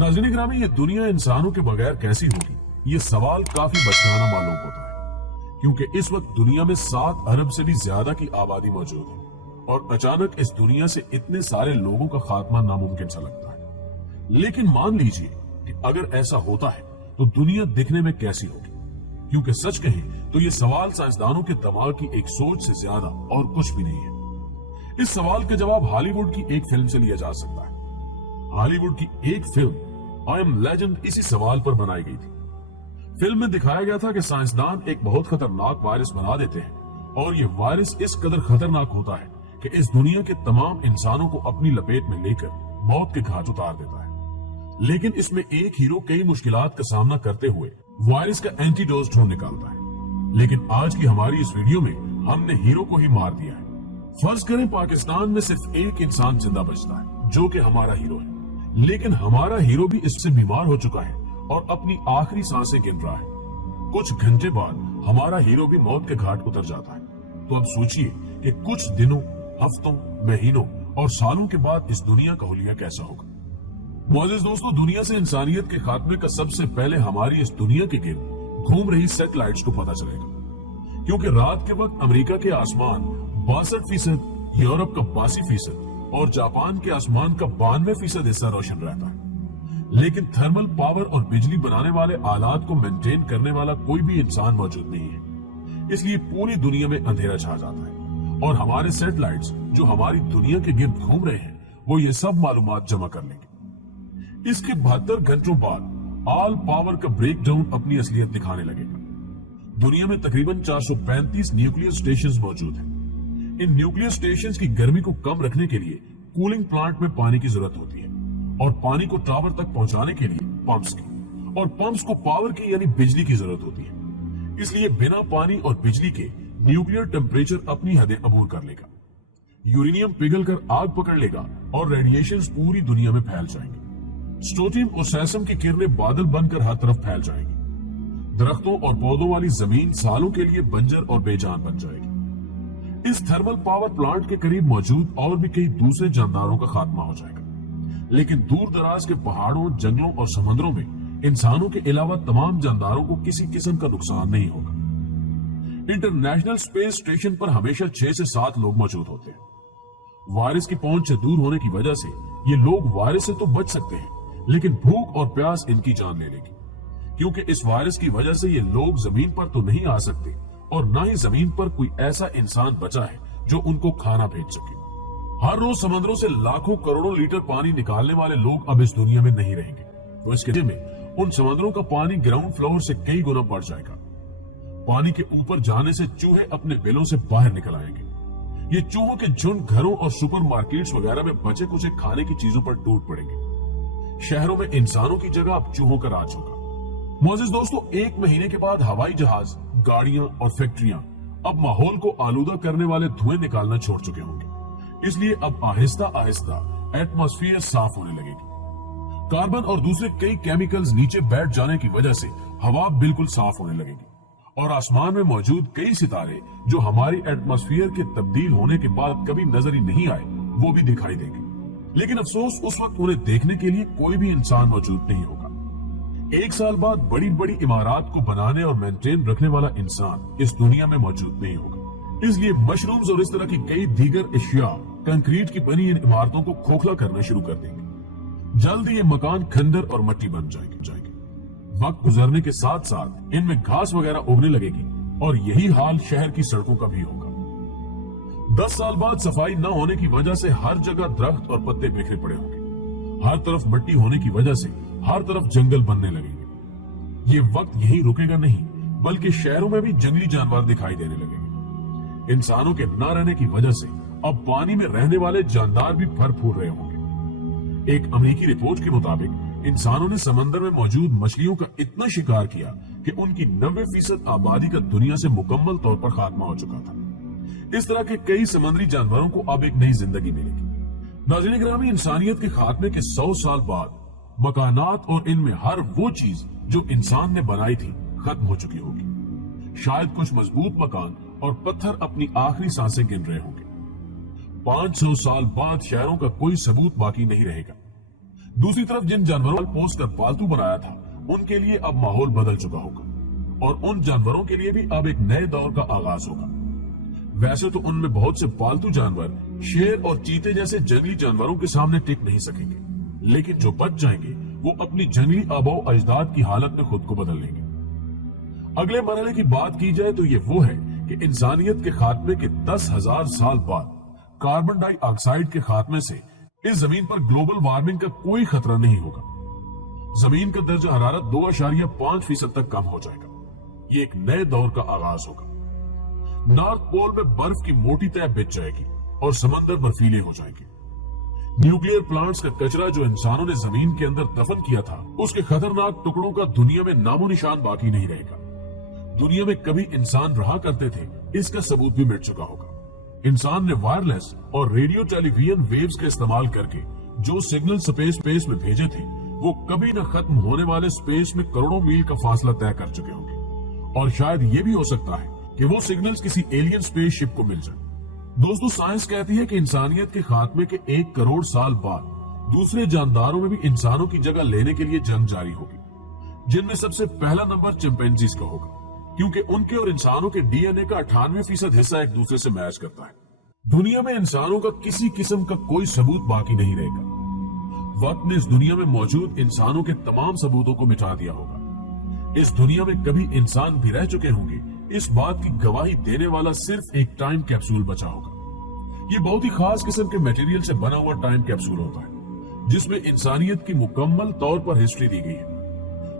नाज़रीन ग्रामी, ये दुनिया इंसानों के बगैर कैसी होगी, ये सवाल काफी बचकाना मालूम होता है, क्योंकि इस वक्त दुनिया में 7 अरब से भी ज्यादा की आबादी मौजूद है और अचानक इस दुनिया से इतने सारे लोगों का खात्मा नामुमकिन सा लगता है। लेकिन मान लीजिए कि अगर ऐसा होता है तो दुनिया दिखने में कैसी होगी, क्योंकि सच कहें तो ये सवाल साइंसदानों के दिमाग की एक सोच से ज्यादा और कुछ भी नहीं है। इस सवाल का जवाब हॉलीवुड की एक फिल्म से लिया जा सकता है। हॉलीवुड की एक फिल्म आई एम लेजेंड इसी सवाल पर बनाई गई थी। फिल्म में दिखाया गया था कि साइंसदान एक बहुत खतरनाक वायरस बना देते हैं और ये वायरस इस कदर खतरनाक होता है कि इस दुनिया के तमाम इंसानों को अपनी लपेट में लेकर मौत के घाट उतार देता है। लेकिन इसमें एक हीरो कई मुश्किलात का सामना करते हुए वायरस का एंटीडोज ढूंढ निकालता है। लेकिन आज की हमारी इस वीडियो में हमने हीरो को ही मार दिया है। फर्ज करें पाकिस्तान में सिर्फ एक इंसान जिंदा बचता है जो कि हमारा हीरो है, लेकिन हमारा हीरो भी इससे बीमार हो चुका है और अपनी आखिरी सांसें गिन रहा है। कुछ घंटे बाद हमारा हीरो भी मौत के घाट उतर जाता है। तो अब सोचिए कि कुछ दिनों, हफ्तों, महीनों और सालों के बाद इस दुनिया का हुलिया कैसा होगा। मोअज़्ज़िज़ दोस्तों, दुनिया से इंसानियत के खात्मे का सबसे पहले हमारी इस दुनिया के गिर्द घूम रही सैटेलाइट्स को पता चलेगा, क्योंकि रात के वक्त अमेरिका के आसमान 62%, यूरोप का 82% और जापान के आसमान का 92% हिस्सा रोशन रहता है। लेकिन थर्मल पावर और बिजली बनाने वाले आलात को मेंटेन करने वाला कोई भी इंसान मौजूद नहीं है। इसलिए पूरी दुनिया में अंधेरा छा जाता है और हमारे सैटेलाइट्स जो हमारी दुनिया के गिर्द घूम रहे हैं वो ये सब मालूमात जमा कर लेंगे। इसके 72 घंटों बाद ऑल पावर का ब्रेकडाउन अपनी असलियत दिखाने लगेगा। दुनिया में तकरीबन 435 न्यूक्लियर स्टेशंस मौजूद हैं। इन न्यूक्लियर स्टेशंस की गर्मी को कम रखने के लिए कूलिंग प्लांट में पानी की जरूरत होती है और पानी को टावर तक पहुंचाने के लिए पंप्स की, और पंप्स को पावर की यानी बिजली की जरूरत होती है। इसलिए बिना पानी और बिजली के न्यूक्लियर टेम्परेचर अपनी हदें अबूर कर लेगा। यूरेनियम पिघलकर आग पकड़ लेगा और रेडिएशंस पूरी दुनिया में फैल जाएंगे। स्ट्रोटियम और सेसम की किरणें बादल बनकर हर तरफ फैल जाएंगी। दरख्तों और पौधों वाली जमीन सालों के लिए बंजर और बेजान बन जाएगी। इस थर्मल पावर प्लांट के करीब मौजूद और भी कई दूसरे जानदारों का खात्मा हो जाएगा। लेकिन दूर दराज के पहाड़ों, जंगलों और समुद्रों में इंसानों के अलावा तमाम जानदारों को किसी किस्म का नुकसान नहीं होगा। इंटरनेशनल स्पेस स्टेशन पर हमेशा 6 से 7 लोग मौजूद होते हैं। वायरस की पहुंच से दूर होने की वजह से ये लोग वायरस से तो बच सकते हैं, लेकिन भूख और प्यास इनकी जान ले लेगी, क्योंकि इस वायरस की वजह से ये लोग जमीन पर तो नहीं आ सकते और न ही जमीन पर कोई ऐसा इंसान बचा है जो उनको खाना भेज सके। हर रोज समंदरों से लाखों करोड़ों लीटर पानी निकालने वाले लोग अब इस दुनिया में नहीं रहेंगे, तो इसके में उन समंदरों का पानी ग्राउंड फ्लोर से कई गुना बढ़ जाएगा। पानी के ऊपर जाने से चूहे अपने बिलों से बाहर निकल आएंगे। ये चूहों के झुंड घरों और सुपरमार्केट्स वगैरह में बचे कुछ खाने की चीजों पर टूट पड़ेंगे। शहरों में इंसानों की जगह अब चूहों का राज होगा। मोअज़्ज़िज़ दोस्तों, 1 महीने के बाद हवाई जहाज, गाड़ियां और फैक्ट्रियां अब माहौल को आलूदा करने वाले धुएं निकालना छोड़ चुके होंगे। इसलिए अब आहिस्ता आहिस्ता एटमॉस्फेयर साफ होने लगेगी। कार्बन और दूसरे कई केमिकल्स नीचे बैठ जाने की वजह से हवा बिल्कुल साफ होने लगेगी और आसमान में मौजूद कई सितारे जो हमारी एटमॉस्फेयर के तब्दील होने के बाद कभी नजर ही नहीं आए वो भी दिखाई देंगे। लेकिन अफसोस, उस वक्त उन्हें देखने के लिए कोई भी इंसान मौजूद नहीं होगा। 1 साल बाद बड़ी बड़ी इमारत को बनाने और मेंटेन रखने वाला इंसान इस दुनिया में मौजूद नहीं होगा। इसलिए मशरूम्स और इस तरह की कई दीगर अशिया कंक्रीट की बनी इन इमारतों को खोखला करना शुरू कर देंगे। जल्द ही ये मकान खंडर और मट्टी बन जाएंगे। वक्त गुजरने के साथ साथ इनमें घास वगैरह उगने लगेगी और यही हाल शहर की सड़कों का भी होगा। 10 साल बाद सफाई न होने की वजह से हर जगह दरख्त और पत्ते बिखरे पड़े होंगे। हर तरफ मिट्टी होने की वजह से हर तरफ जंगल बनने लगेंगे। ये वक्त यही रुकेगा नहीं, बल्कि शहरों में भी जंगली जानवर दिखाई देने लगेंगे। इंसानों के न रहने की वजह से अब पानी में रहने वाले जानदार भी फर फूल रहे होंगे। एक अमेरिकी रिपोर्ट के मुताबिक इंसानों ने समंदर में मौजूद मछलियों का इतना शिकार किया कि उनकी 90% आबादी का दुनिया से मुकम्मल तौर पर खात्मा हो चुका था। इस तरह के कई समुद्री जानवरों को अब एक नई जिंदगी मिलेगी। नाज़रीन ग्रामी, इंसानियत के खात्मे के 100 साल बाद मकानात और इनमें हर वो चीज जो इंसान ने बनाई थी खत्म हो चुकी होगी। शायद कुछ मजबूत मकान और पत्थर अपनी आखिरी सांसें गिन रहे होंगे। 500 साल बाद शहरों का कोई सबूत बाकी नहीं रहेगा। दूसरी तरफ जिन जानवरों को पोस कर पालतू बनाया था उनके लिए अब माहौल बदल चुका होगा और उन जानवरों के लिए भी अब एक नए दौर का आगाज होगा। वैसे तो उनमें बहुत से पालतू जानवर शेर और चीते जैसे जंगली जानवरों के सामने टिक नहीं सकेंगे, लेकिन जो बच जाएंगे वो अपनी जंगली आबाओ अजदाद की हालत में खुद को बदल लेंगे। अगले मरहले की बात की जाए तो ये वो है कि इंसानियत के खात्मे के 10,000 साल बाद कार्बन डाइऑक्साइड के खात्मे से इस जमीन पर ग्लोबल वार्मिंग का कोई खतरा नहीं होगा। जमीन का दर्जा हरारत 2.5% तक कम हो जाएगा। ये एक नए दौर का आगाज होगा। नॉर्थ पोल में बर्फ की मोटी तह बिछ जाएगी और समंदर बर्फीले हो जाएंगे। न्यूक्लियर प्लांट्स का कचरा जो इंसानों ने जमीन के अंदर दफन किया था, उसके खतरनाक टुकड़ों का दुनिया में नामो निशान बाकी नहीं रहेगा। दुनिया में कभी इंसान रहा करते थे, इसका सबूत भी मिट चुका होगा। इंसान ने वायरलेस और रेडियो टेलीविजन वेव्स का इस्तेमाल करके जो सिग्नल स्पेस में भेजे थे, वो कभी न खत्म होने वाले स्पेस में करोड़ों मील का फासला तय कर चुके होंगे। और शायद ये भी हो सकता है कि वो सिग्नल्स किसी एलियन स्पेसशिप को मिल जाए। दोस्तों, साइंस कहती है कि इंसानियत के खात्मे के 1 करोड़ साल बाद दूसरे जानदारों में भी इंसानों की जगह लेने के लिए जंग जारी होगी, जिनमें सबसे पहला नंबर चिंपैंजीज का होगा, क्योंकि उनके और इंसानों के डीएनए का 98% हिस्सा एक दूसरे से मैच करता है। दुनिया में इंसानों का किसी किस्म का कोई सबूत बाकी नहीं रहेगा। वक्त ने इस दुनिया में मौजूद इंसानों के तमाम सबूतों को मिटा दिया होगा। इस दुनिया में कभी इंसान भी रह चुके होंगे, इस बात की गवाही देने वाला सिर्फ एक टाइम कैप्सूल बचा होगा। ये बहुत ही खास किस्म के मटेरियल से बना हुआ टाइम कैप्सूल होता है, जिसमें इंसानियत की मुकम्मल तौर पर हिस्ट्री दी गई है।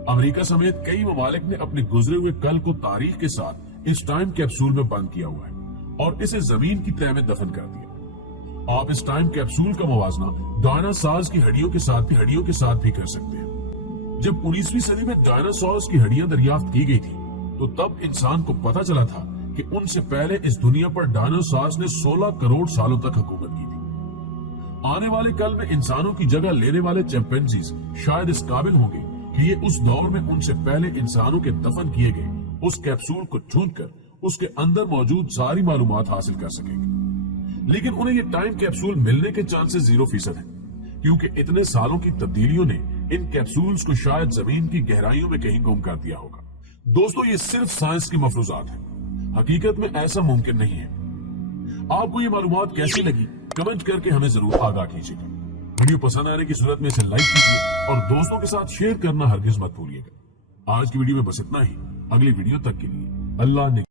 अमेरिका समेत कई ममालिक ने अपने गुजरे हुए कल को तारीख के साथ इस टाइम कैप्सूल में बंद किया हुआ है और इसे जमीन की तह में दफन कर दिया। आप इस टाइम कैप्सूल का मुवाजना डायनासॉर्स की हड्डियों के साथ भी कर सकते हैं। जब 19वीं सदी में डायनासॉर्स की हड्डियां दरियाफ्त की गई थी, तो तब इंसान को पता चला था कि उनसे पहले इस दुनिया पर डायनासॉर्स ने 16 करोड़ सालों तक हुकूमत की थी। आने वाले कल में इंसानों की जगह लेने वाले चिंपैंजीज शायद इस काबिल होंगे कि ये उस दौर में उनसे पहले इंसानों के दफन किए गए उस कैप्सूल को ढूंढकर उसके अंदर मौजूद सारी मालूमात हासिल कर सकेंगे। लेकिन उन्हें ये टाइम कैप्सूल मिलने के चांसेस 0% है, क्योंकि इतने सालों की तब्दीलियों ने इन कैप्सूल्स को शायद जमीन की गहराइयों में कहीं गुम कर दिया होगा। दोस्तों, ये सिर्फ साइंस की मफरूजात है, हकीकत में ऐसा मुमकिन नहीं है। आपको ये मालूमात कैसी लगी, कमेंट करके हमें जरूर आगाह कीजिएगा। वीडियो पसंद आने की सूरत में इसे लाइक कीजिए और दोस्तों के साथ शेयर करना हरगिज मत भूलिएगा। आज की वीडियो में बस इतना ही। अगली वीडियो तक के लिए अल्लाह ने